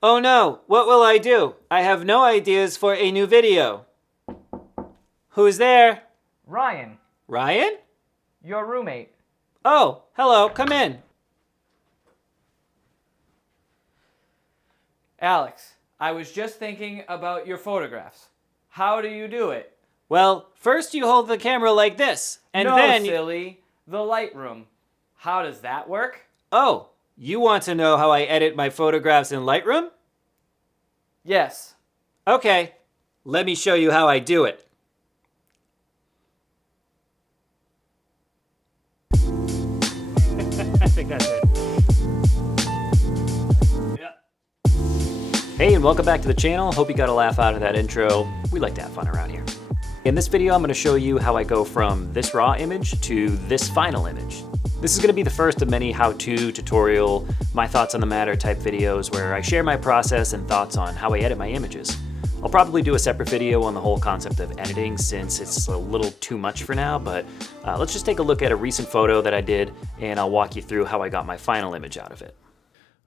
Oh no, what will I do? I have no ideas for a new video. Who's there? Ryan, Ryan? your roommate. Oh, hello, come in. Alex, I was just thinking about your photographs. How do you do it? Well, first you hold the camera like this, and No, then silly. The Lightroom. How does that work? Oh, you want to know how I edit my photographs in Lightroom? Yes. Okay, let me show you how I do it. I think that's it. Yeah. Hey, and welcome back to the channel. Hope you got a laugh out of that intro. We like to have fun around here. In this video, I'm going to show you how I go from this raw image to this final image. This is going to be the first of many how-to, tutorial, my thoughts on the matter type videos where I share my process and thoughts on how I edit my images. I'll probably do a separate video on the whole concept of editing since it's a little too much for now, but let's just take a look at a recent photo that I did and I'll walk you through how I got my final image out of it.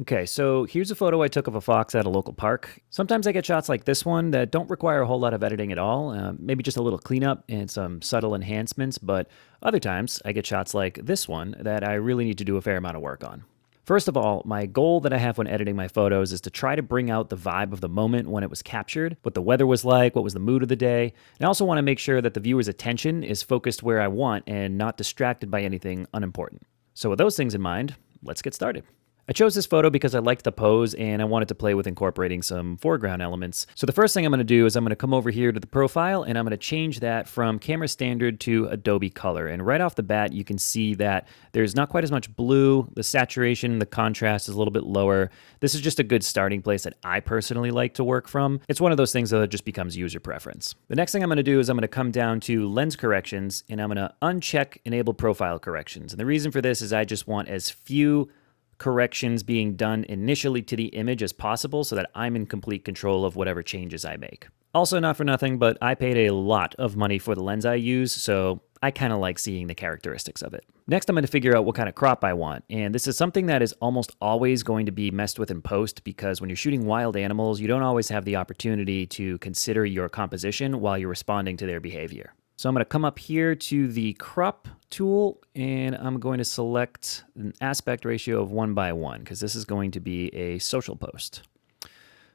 Okay, so here's a photo I took of a fox at a local park. Sometimes I get shots like this one that don't require a whole lot of editing at all, maybe just a little cleanup and some subtle enhancements, but other times I get shots like this one that I really need to do a fair amount of work on. First of all, my goal that I have when editing my photos is to try to bring out the vibe of the moment when it was captured, what the weather was like, what was the mood of the day, and I also want to make sure that the viewer's attention is focused where I want and not distracted by anything unimportant. So with those things in mind, let's get started. I chose this photo because I liked the pose and I wanted to play with incorporating some foreground elements. So the first thing I'm going to do is I'm going to come over here to the profile and I'm going to change that from camera standard to Adobe color. And right off the bat, you can see that there's not quite as much blue. The saturation, the contrast is a little bit lower. This is just a good starting place that I personally like to work from. It's one of those things that just becomes user preference. The next thing I'm going to do is I'm going to come down to lens corrections and I'm going to uncheck enable profile corrections. And the reason for this is I just want as few corrections being done initially to the image as possible so that I'm in complete control of whatever changes I make. Also, not for nothing, but I paid a lot of money for the lens I use, so I kind of like seeing the characteristics of it. Next, I'm going to figure out what kind of crop I want, and this is something that is almost always going to be messed with in post because when you're shooting wild animals, you don't always have the opportunity to consider your composition while you're responding to their behavior. So I'm going to come up here to the crop tool and I'm going to select an aspect ratio of 1:1 because this is going to be a social post.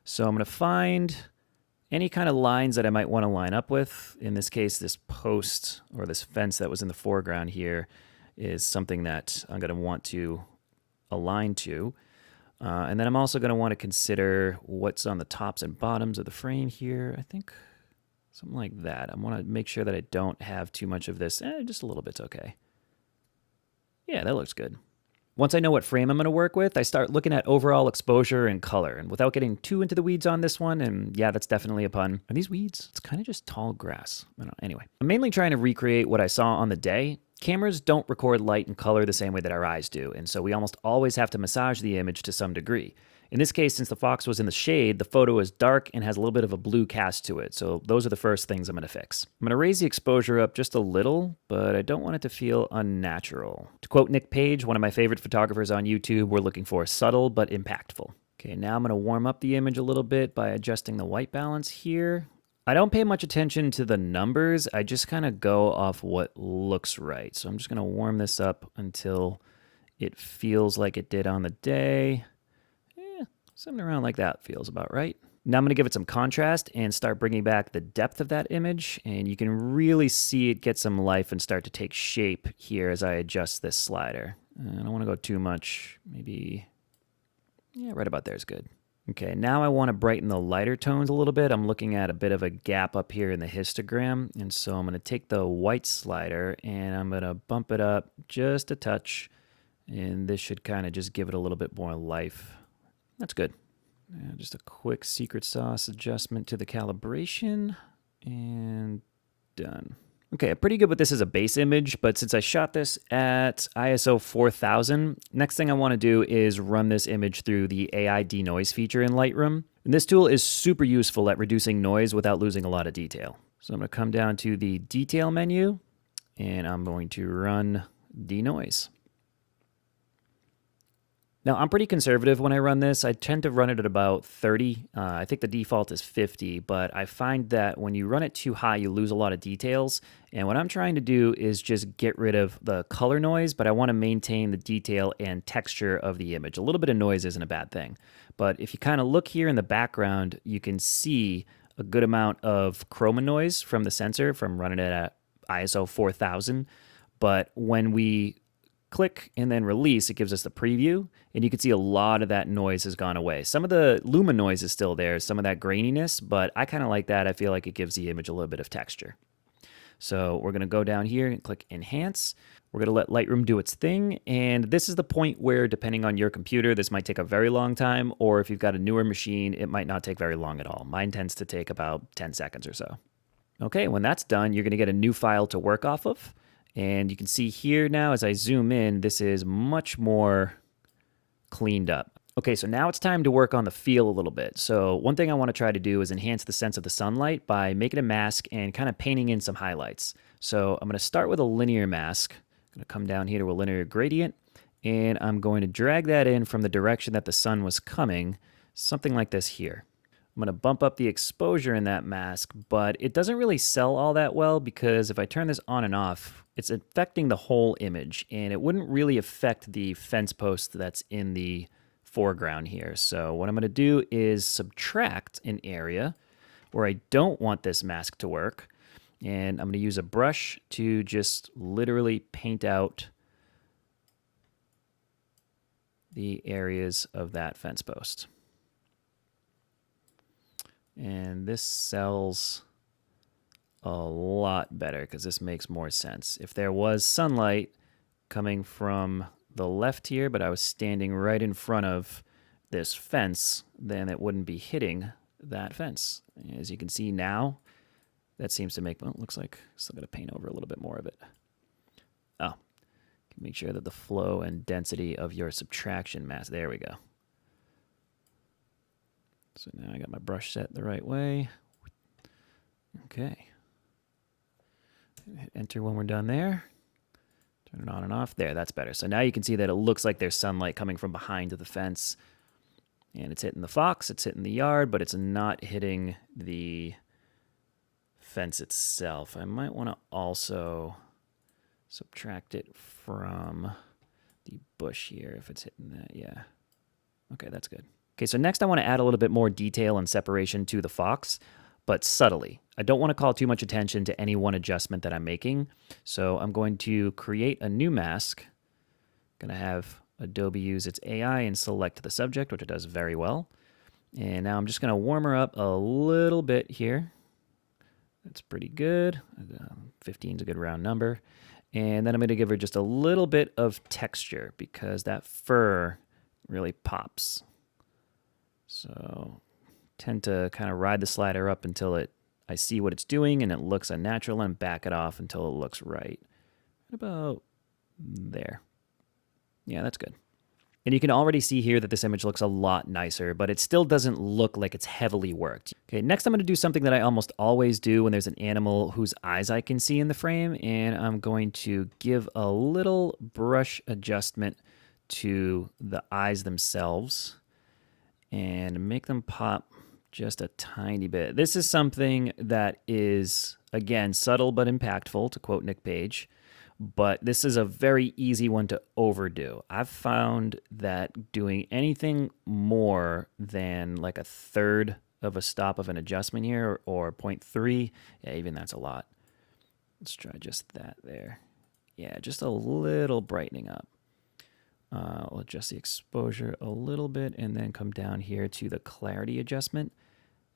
So I'm going to find any kind of lines that I might want to line up with. In this case, this post or this fence that was in the foreground here is something that I'm going to want to align to. And then I'm also going to want to consider what's on the tops and bottoms of the frame here. I think something like that. I want to make sure that I don't have too much of this. Just a little bit's okay. Yeah, that looks good. Once I know what frame I'm going to work with, I start looking at overall exposure and color. And without getting too into the weeds on this one, and yeah, that's definitely a pun. Are these weeds? It's kind of just tall grass. I don't know. Anyway, I'm mainly trying to recreate what I saw on the day. Cameras don't record light and color the same way that our eyes do, and so we almost always have to massage the image to some degree. In this case, since the fox was in the shade, the photo is dark and has a little bit of a blue cast to it. So those are the first things I'm going to fix. I'm going to raise the exposure up just a little, but I don't want it to feel unnatural. To quote Nick Page, one of my favorite photographers on YouTube, we're looking for subtle but impactful. Okay, now I'm going to warm up the image a little bit by adjusting the white balance here. I don't pay much attention to the numbers. I just kind of go off what looks right. So I'm just going to warm this up until it feels like it did on the day. Something around like that feels about right. Now I'm going to give it some contrast and start bringing back the depth of that image. And you can really see it get some life and start to take shape here as I adjust this slider. I don't want to go too much. Maybe, yeah, right about there is good. Okay, now I want to brighten the lighter tones a little bit. I'm looking at a bit of a gap up here in the histogram. And so I'm going to take the white slider and I'm going to bump it up just a touch. And this should kind of just give it a little bit more life. That's good. Just a quick secret sauce adjustment to the calibration, and done. Okay, I'm pretty good with this as a base image, but since I shot this at ISO 4000, next thing I want to do is run this image through the AI denoise feature in Lightroom. And this tool is super useful at reducing noise without losing a lot of detail. So I'm going to come down to the detail menu, and I'm going to run denoise. Now, I'm pretty conservative when I run this. I tend to run it at about 30. I think the default is 50, but I find that when you run it too high, you lose a lot of details. And what I'm trying to do is just get rid of the color noise, but I want to maintain the detail and texture of the image. A little bit of noise isn't a bad thing. But if you kind of look here in the background, you can see a good amount of chroma noise from the sensor from running it at ISO 4000. But when we click and then release, it gives us the preview, and you can see a lot of that noise has gone away. Some of the luma noise is still there, some of that graininess, but I kind of like that. I feel like it gives the image a little bit of texture. So we're going to go down here and click Enhance. We're going to let Lightroom do its thing, and this is the point where, depending on your computer, this might take a very long time, or if you've got a newer machine, it might not take very long at all. Mine tends to take about 10 seconds or so. Okay, when that's done, you're going to get a new file to work off of. And you can see here now, as I zoom in, this is much more cleaned up. Okay, so now it's time to work on the feel a little bit. So one thing I want to try to do is enhance the sense of the sunlight by making a mask and kind of painting in some highlights. So I'm going to start with a linear mask. I'm going to come down here to a linear gradient, and I'm going to drag that in from the direction that the sun was coming, something like this here. I'm going to bump up the exposure in that mask, but it doesn't really sell all that well because if I turn this on and off, it's affecting the whole image, and it wouldn't really affect the fence post that's in the foreground here. So what I'm going to do is subtract an area where I don't want this mask to work, and I'm going to use a brush to just literally paint out the areas of that fence post. And this sells a lot better because this makes more sense. If there was sunlight coming from the left here, but I was standing right in front of this fence, then it wouldn't be hitting that fence. As you can see now, that seems to make, well, it looks like I'm still going to paint over a little bit more of it. Oh, make sure that the flow and density of your subtraction mask, there we go. So now I got my brush set the right way. Okay. Hit enter when we're done there. Turn it on and off. There, that's better. So now you can see that it looks like there's sunlight coming from behind the fence. And it's hitting the fox, it's hitting the yard, but it's not hitting the fence itself. I might want to also subtract it from the bush here if it's hitting that. Yeah. Okay, that's good. Okay, so next I want to add a little bit more detail and separation to the fox, but subtly. I don't want to call too much attention to any one adjustment that I'm making, so I'm going to create a new mask. I'm going to have Adobe use its AI and select the subject, which it does very well. And now I'm just going to warm her up a little bit here. That's pretty good. 15 is a good round number. And then I'm going to give her just a little bit of texture because that fur really pops. So tend to kind of ride the slider up until I see what it's doing and it looks unnatural, and back it off until it looks right. What about there? Yeah, that's good. And you can already see here that this image looks a lot nicer, but it still doesn't look like it's heavily worked. Okay, next I'm going to do something that I almost always do when there's an animal whose eyes I can see in the frame, and I'm going to give a little brush adjustment to the eyes themselves and make them pop just a tiny bit. This is something that is, again, subtle but impactful, to quote Nick Page, but this is a very easy one to overdo. I've found that doing anything more than like a third of a stop of an adjustment here, or 0.3, yeah, even that's a lot. Let's try just that there. Yeah, just a little brightening up. I'll adjust the exposure a little bit and then come down here to the clarity adjustment.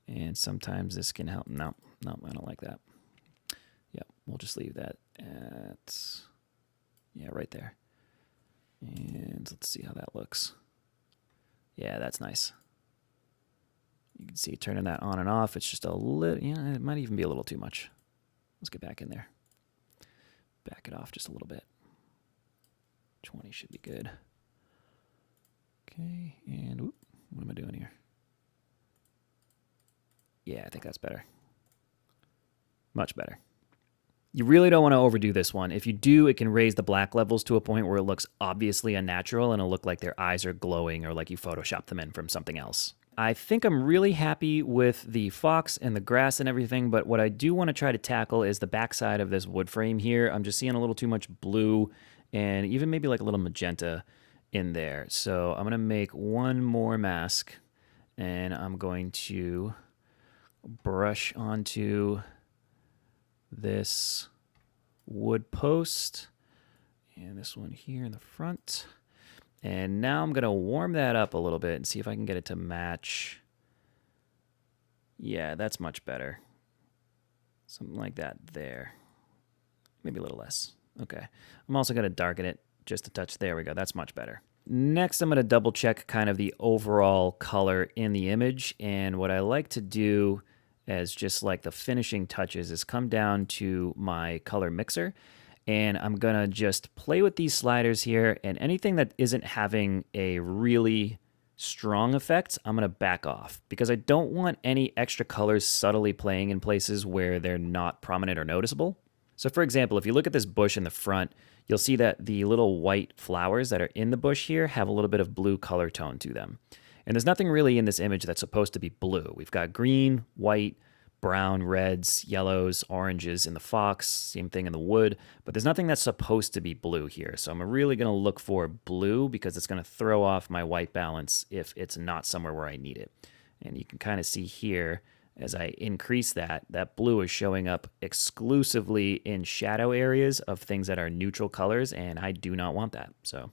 And sometimes this can help. No, I don't like that. Yeah, we'll just leave that at, yeah, right there. And let's see how that looks. Yeah, that's nice. You can see turning that on and off. It's just a little, it might even be a little too much. Let's get back in there. Back it off just a little bit. 20 should be good. Okay, and whoop, what am I doing here? Yeah, I think that's better. Much better. You really don't want to overdo this one. If you do, it can raise the black levels to a point where it looks obviously unnatural and it'll look like their eyes are glowing or like you photoshopped them in from something else. I think I'm really happy with the fox and the grass and everything, but what I do want to try to tackle is the backside of this wood frame here. I'm just seeing a little too much blue and even maybe like a little magenta in there. So I'm going to make one more mask and I'm going to brush onto this wood post and this one here in the front. And now I'm going to warm that up a little bit and see if I can get it to match. Yeah, that's much better. Something like that there. Maybe a little less. Okay. I'm also going to darken it just a touch. There we go. That's much better. Next, I'm going to double check kind of the overall color in the image. And what I like to do as just like the finishing touches is come down to my color mixer and I'm gonna just play with these sliders here, and anything that isn't having a really strong effect I'm gonna back off because I don't want any extra colors subtly playing in places where they're not prominent or noticeable. So for example, if you look at this bush in the front, you'll see that the little white flowers that are in the bush here have a little bit of blue color tone to them. And there's nothing really in this image that's supposed to be blue. We've got green, white, brown, reds, yellows, oranges in the fox, same thing in the wood, but there's nothing that's supposed to be blue here. So I'm really going to look for blue because it's going to throw off my white balance if it's not somewhere where I need it. And you can kind of see here, as I increase that, that blue is showing up exclusively in shadow areas of things that are neutral colors, and I do not want that. So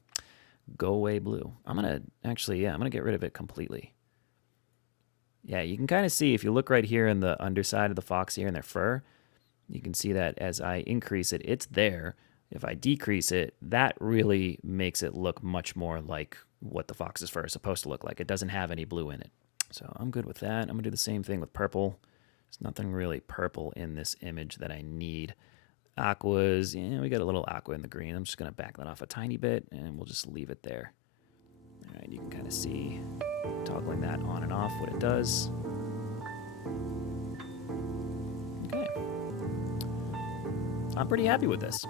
go away blue. I'm going to actually, I'm going to get rid of it completely. Yeah, you can kind of see if you look right here in the underside of the fox here in their fur, you can see that as I increase it, it's there. If I decrease it, that really makes it look much more like what the fox's fur is supposed to look like. It doesn't have any blue in it. So I'm good with that. I'm going to do the same thing with purple. There's nothing really purple in this image that I need. Aquas, yeah, we got a little aqua in the green. I'm just going to back that off a tiny bit, and we'll just leave it there. All right, you can kind of see toggling that on and off what it does. Okay. I'm pretty happy with this.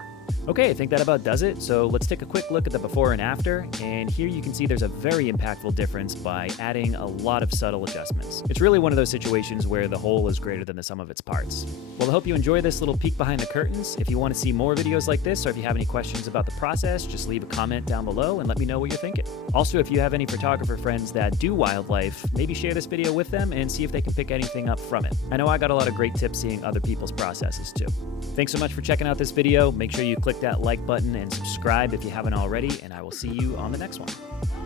Okay, I think that about does it. So let's take a quick look at the before and after. And here you can see there's a very impactful difference by adding a lot of subtle adjustments. It's really one of those situations where the whole is greater than the sum of its parts. Well, I hope you enjoy this little peek behind the curtains. If you want to see more videos like this, or if you have any questions about the process, just leave a comment down below and let me know what you're thinking. Also, if you have any photographer friends that do wildlife, maybe share this video with them and see if they can pick anything up from it. I know I got a lot of great tips seeing other people's processes too. Thanks so much for checking out this video. Make sure you click that like button and subscribe if you haven't already, and I will see you on the next one.